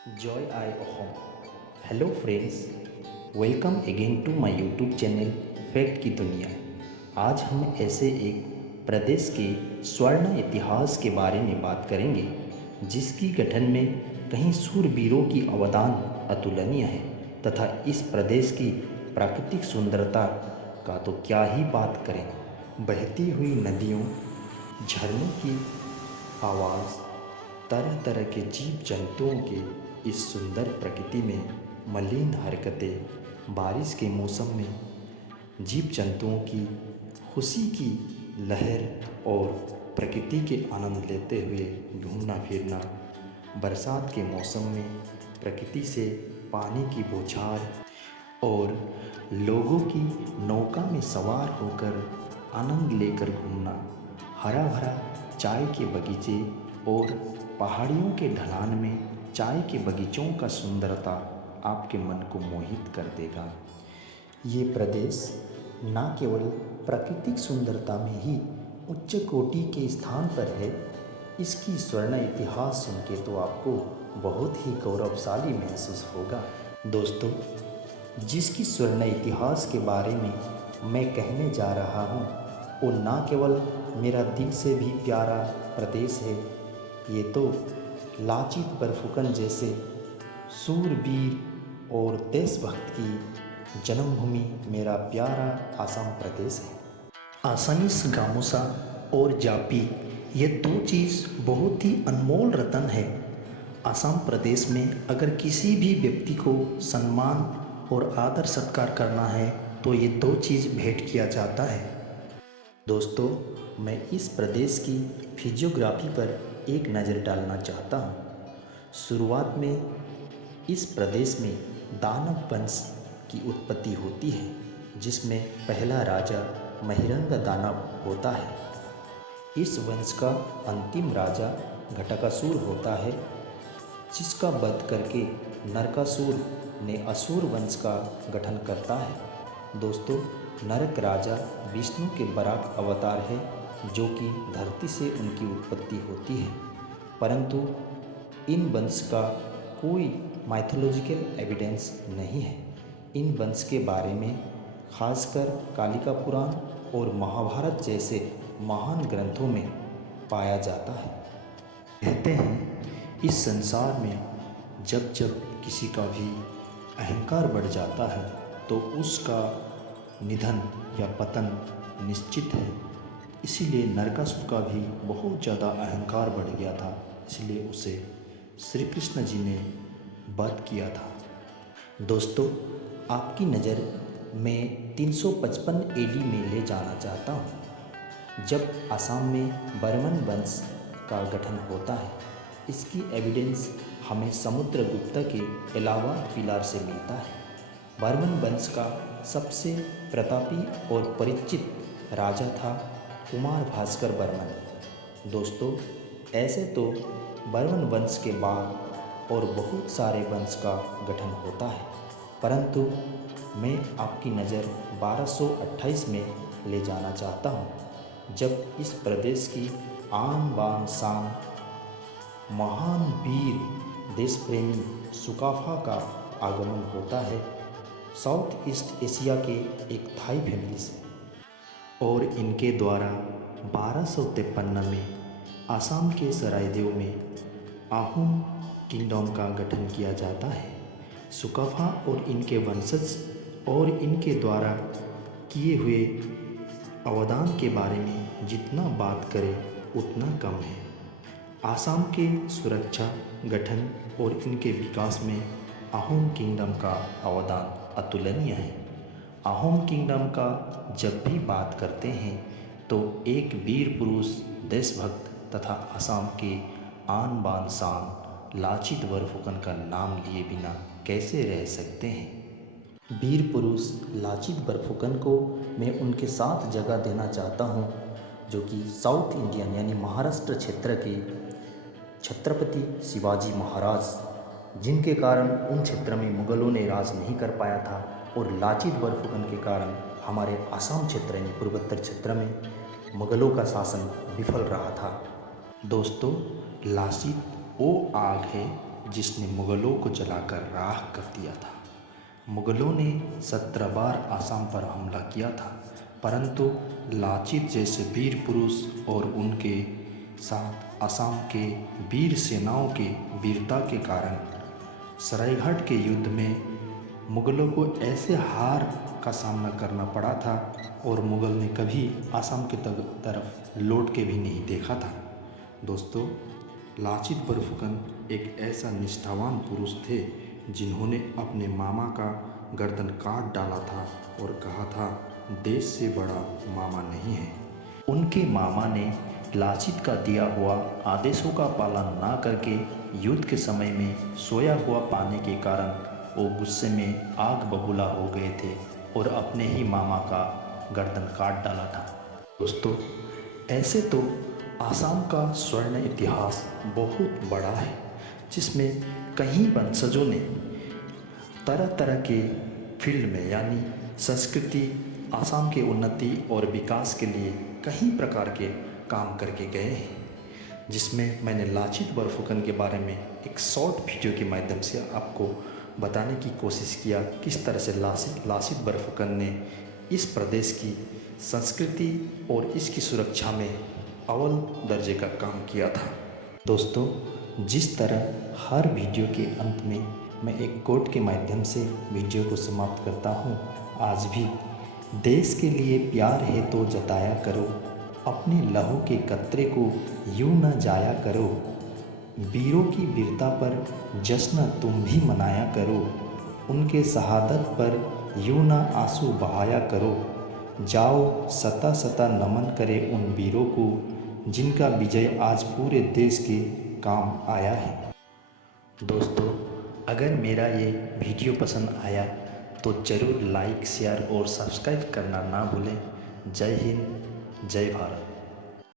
Joy I Home. Hello friends, welcome again to my YouTube channel fact की दुनिया। आज हम ऐसे एक प्रदेश के स्वर्ण इतिहास के बारे में बात करेंगे जिसकी गठन में कहीं शूरवीरों की अवदान अतुलनीय है तथा इस प्रदेश की प्राकृतिक सुंदरता का तो क्या ही बात करें। बहती हुई नदियों, झरनों की आवाज़, तरह तरह के जीव जंतुओं के इस सुंदर प्रकृति में मलिन हरकतें, बारिश के मौसम में जीव जंतुओं की खुशी की लहर और प्रकृति के आनंद लेते हुए घूमना फिरना, बरसात के मौसम में प्रकृति से पानी की बौछार और लोगों की नौका में सवार होकर आनंद लेकर घूमना, हरा भरा चाय के बगीचे और पहाड़ियों के ढलान में चाय के बगीचों का सुंदरता आपके मन को मोहित कर देगा। ये प्रदेश न केवल प्राकृतिक सुंदरता में ही उच्च कोटि के स्थान पर है, इसकी स्वर्ण इतिहास सुन के तो आपको बहुत ही गौरवशाली महसूस होगा। दोस्तों, जिसकी स्वर्ण इतिहास के बारे में मैं कहने जा रहा हूँ वो न केवल मेरा दिल से भी प्यारा प्रदेश है, ये तो लाचित बरफुकन जैसे शूरवीर और देशभक्त की जन्मभूमि मेरा प्यारा आसाम प्रदेश है। आसामीज गामोसा और जापी, ये दो चीज़ बहुत ही अनमोल रत्न है। आसाम प्रदेश में अगर किसी भी व्यक्ति को सम्मान और आदर सत्कार करना है तो ये दो चीज़ भेंट किया जाता है। दोस्तों, मैं इस प्रदेश की फिजियोग्राफी पर एक नज़र डालना चाहता हूँ। शुरुआत में इस प्रदेश में दानव वंश की उत्पत्ति होती है, जिसमें पहला राजा महिरंग दानव होता है। इस वंश का अंतिम राजा घटाकासुर होता है, जिसका वध करके नरकासुर ने असुर वंश का गठन करता है। दोस्तों, नरक राजा विष्णु के वराह अवतार है, जो कि धरती से उनकी उत्पत्ति होती है, परंतु इन वंश का कोई माइथोलॉजिकल एविडेंस नहीं है। इन वंश के बारे में खासकर कालिका पुराण और महाभारत जैसे महान ग्रंथों में पाया जाता है। कहते हैं इस संसार में जब जब किसी का भी अहंकार बढ़ जाता है तो उसका निधन या पतन निश्चित है। इसीलिए नरकासुर का भी बहुत ज़्यादा अहंकार बढ़ गया था, इसलिए उसे श्री कृष्ण जी ने वध किया था। दोस्तों, आपकी नज़र मैं 355 एडी में ले जाना चाहता हूँ, जब असम में बर्मन वंश का गठन होता है। इसकी एविडेंस हमें समुद्रगुप्त के अलावा पिलार से मिलता है। बर्मन वंश का सबसे प्रतापी और परिचित राजा था कुमार भास्कर बर्मन। दोस्तों, ऐसे तो बर्मन वंश के बाद और बहुत सारे वंश का गठन होता है, परंतु मैं आपकी नज़र 1228 में ले जाना चाहता हूँ, जब इस प्रदेश की आन बान शान महान वीर देश प्रेमी सुकाफा का आगमन होता है साउथ ईस्ट एशिया के एक थाई फैमिली से, और इनके द्वारा 1253 में आसाम के सरायदेव में आहूम किंगडम का गठन किया जाता है। सुकाफा और इनके वंशज और इनके द्वारा किए हुए अवदान के बारे में जितना बात करें उतना कम है। आसाम के सुरक्षा, गठन और इनके विकास में आहूम किंगडम का अवदान अतुलनीय है। आहूम किंगडम का जब भी बात करते हैं तो एक वीर पुरुष, देशभक्त तथा असम के आन बान शान लाचित बरफुकन का नाम लिए बिना कैसे रह सकते हैं। वीर पुरुष लाचित बरफुकन को मैं उनके साथ जगह देना चाहता हूँ, जो कि साउथ इंडियन यानी महाराष्ट्र क्षेत्र के छत्रपति शिवाजी महाराज, जिनके कारण उन क्षेत्र में मुगलों ने राज नहीं कर पाया था, और लाचित बरफुकन के कारण हमारे आसाम क्षेत्र यानी पूर्वोत्तर क्षेत्र में मुगलों का शासन विफल रहा था। दोस्तों, लाचित वो आग है जिसने मुग़लों को जलाकर राख कर दिया था। मुग़लों ने 17 बार आसाम पर हमला किया था, परंतु लाचित जैसे वीर पुरुष और उनके साथ आसाम के वीर सेनाओं के वीरता के कारण सरायघाट के युद्ध में मुग़लों को ऐसे हार का सामना करना पड़ा था और मुग़ल ने कभी आसाम की तरफ लौट के भी नहीं देखा था। दोस्तों, लाचित बरफुकन एक ऐसा निष्ठावान पुरुष थे जिन्होंने अपने मामा का गर्दन काट डाला था और कहा था, देश से बड़ा मामा नहीं है। उनके मामा ने लाचित का दिया हुआ आदेशों का पालन ना करके युद्ध के समय में सोया हुआ पाने के कारण वो गुस्से में आग बबूला हो गए थे और अपने ही मामा का गर्दन काट डाला था। दोस्तों, ऐसे तो आसाम का स्वर्ण इतिहास बहुत बड़ा है, जिसमें कई वंशजों ने तरह तरह के फील्ड में यानी संस्कृति, आसाम के उन्नति और विकास के लिए कई प्रकार के काम करके गए हैं, जिसमें मैंने लाचित बरफुकन के बारे में एक शॉर्ट वीडियो के माध्यम से आपको बताने की कोशिश किया किस तरह से लाचित बरफुकन ने इस प्रदेश की संस्कृति और इसकी सुरक्षा में अव्वल दर्जे का काम किया था। दोस्तों, जिस तरह हर वीडियो के अंत में मैं एक कोट के माध्यम से वीडियो को समाप्त करता हूँ, आज भी देश के लिए प्यार है तो जताया करो, अपने लहू के कतरे को यूं न जाया करो, वीरों की वीरता पर जश्न तुम भी मनाया करो, उनके शहादत पर यूं न आंसू बहाया करो, जाओ सता सता नमन करे उन वीरों को जिनका विजय आज पूरे देश के काम आया है। दोस्तों, अगर मेरा ये वीडियो पसंद आया तो ज़रूर लाइक, शेयर और सब्सक्राइब करना ना भूलें। जय हिंद, जय भारत।